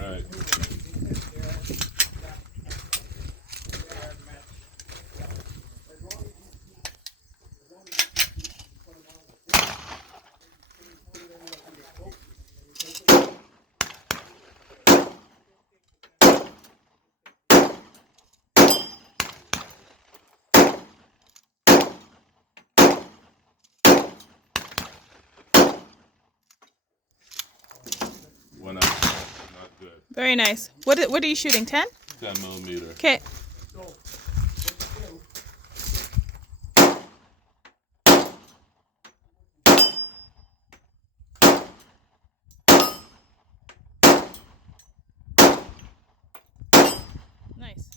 right. One out. Not good. Very nice. What are you shooting? 10? 10 millimeter. Okay. Nice.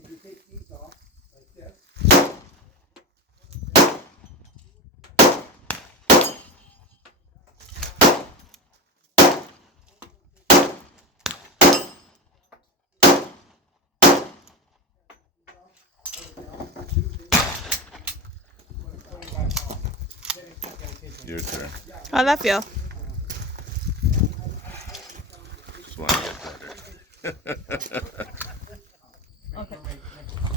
If you take these off like this. Your turn. How'd that feel? Just want to get better. Okay.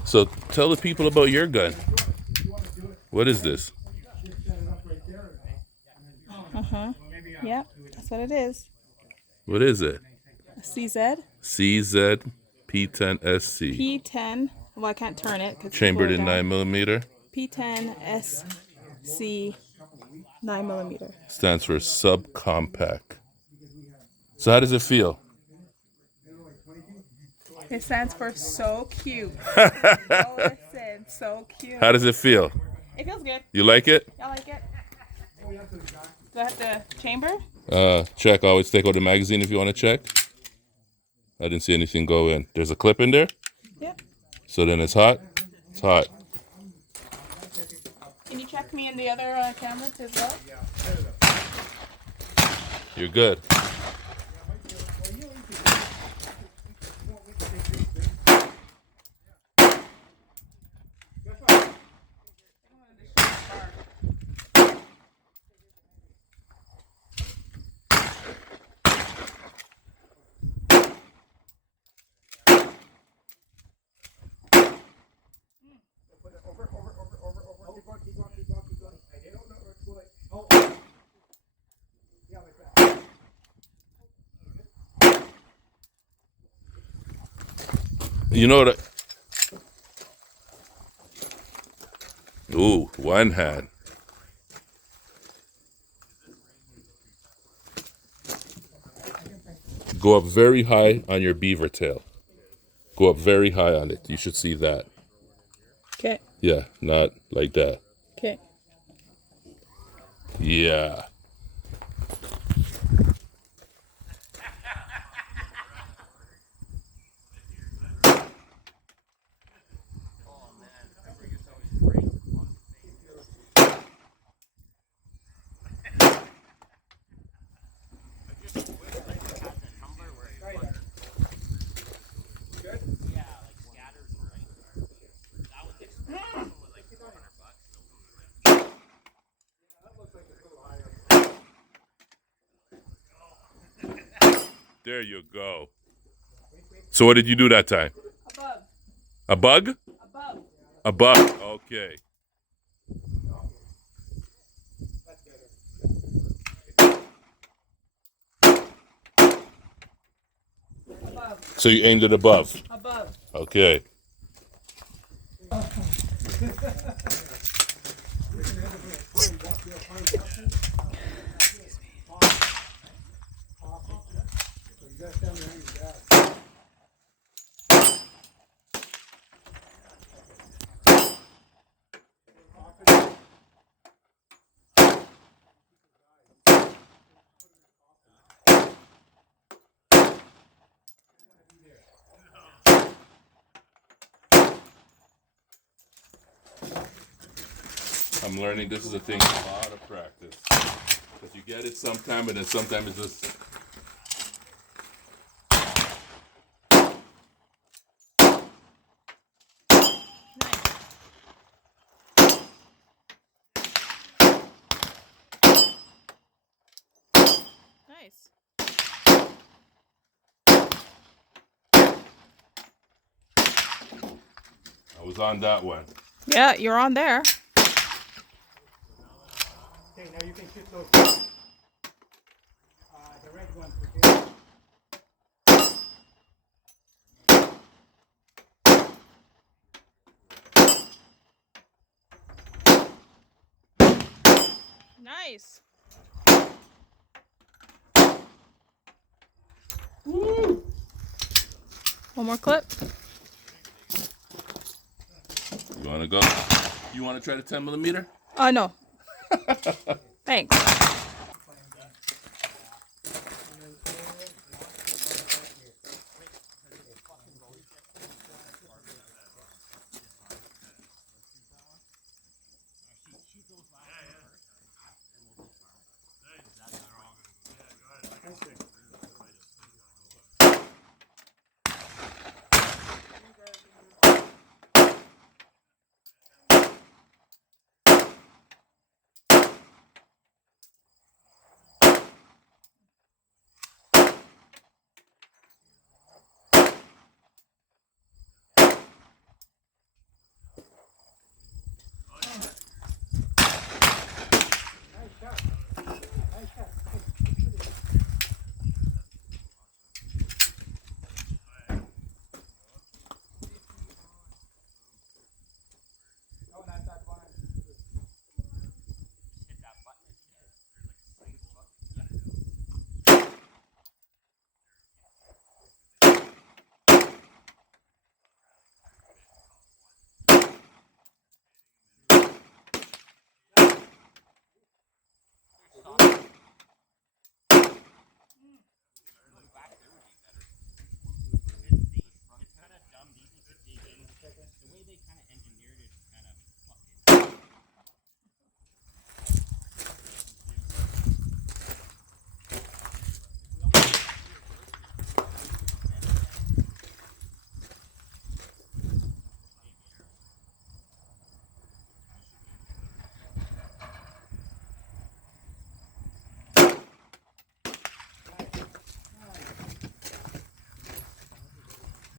So tell the people about your gun. What is this? Yep, that's what it is. What is it? Cz Cz P10 Sc. P10. Well, I can't turn it because Chambered in 9 millimeter. P10 Sc 9 millimeter. Stands for subcompact. So how does it feel? It stands for so cute. Oh, listen, so cute. How does it feel? It feels good. You like it? I like it. Do I have to chamber? Check. Always take out the magazine if you want to check. I didn't see anything go in. There's a clip in there. Yep. So then it's hot. It's hot. Can you check me in the other cameras as well? You're good. You know what? Ooh, one hand. Go up very high on your beaver tail. Go up very high on it. You should see that. Okay. Yeah, not like that. Okay. Yeah. There you go. So what did you do that time? A bug. A bug? Above. A bug. Okay. Above. So you aimed it above. Above. Okay. I'm learning this is a thing, a lot of practice. Because you get it sometime, and then sometimes it's just... Nice. Nice. I was on that one. Yeah, you're on there. Okay, now you can shoot those. The red ones, okay? Nice. Woo! One more clip. You wanna go? You wanna try the 10 millimeter? No. Thanks.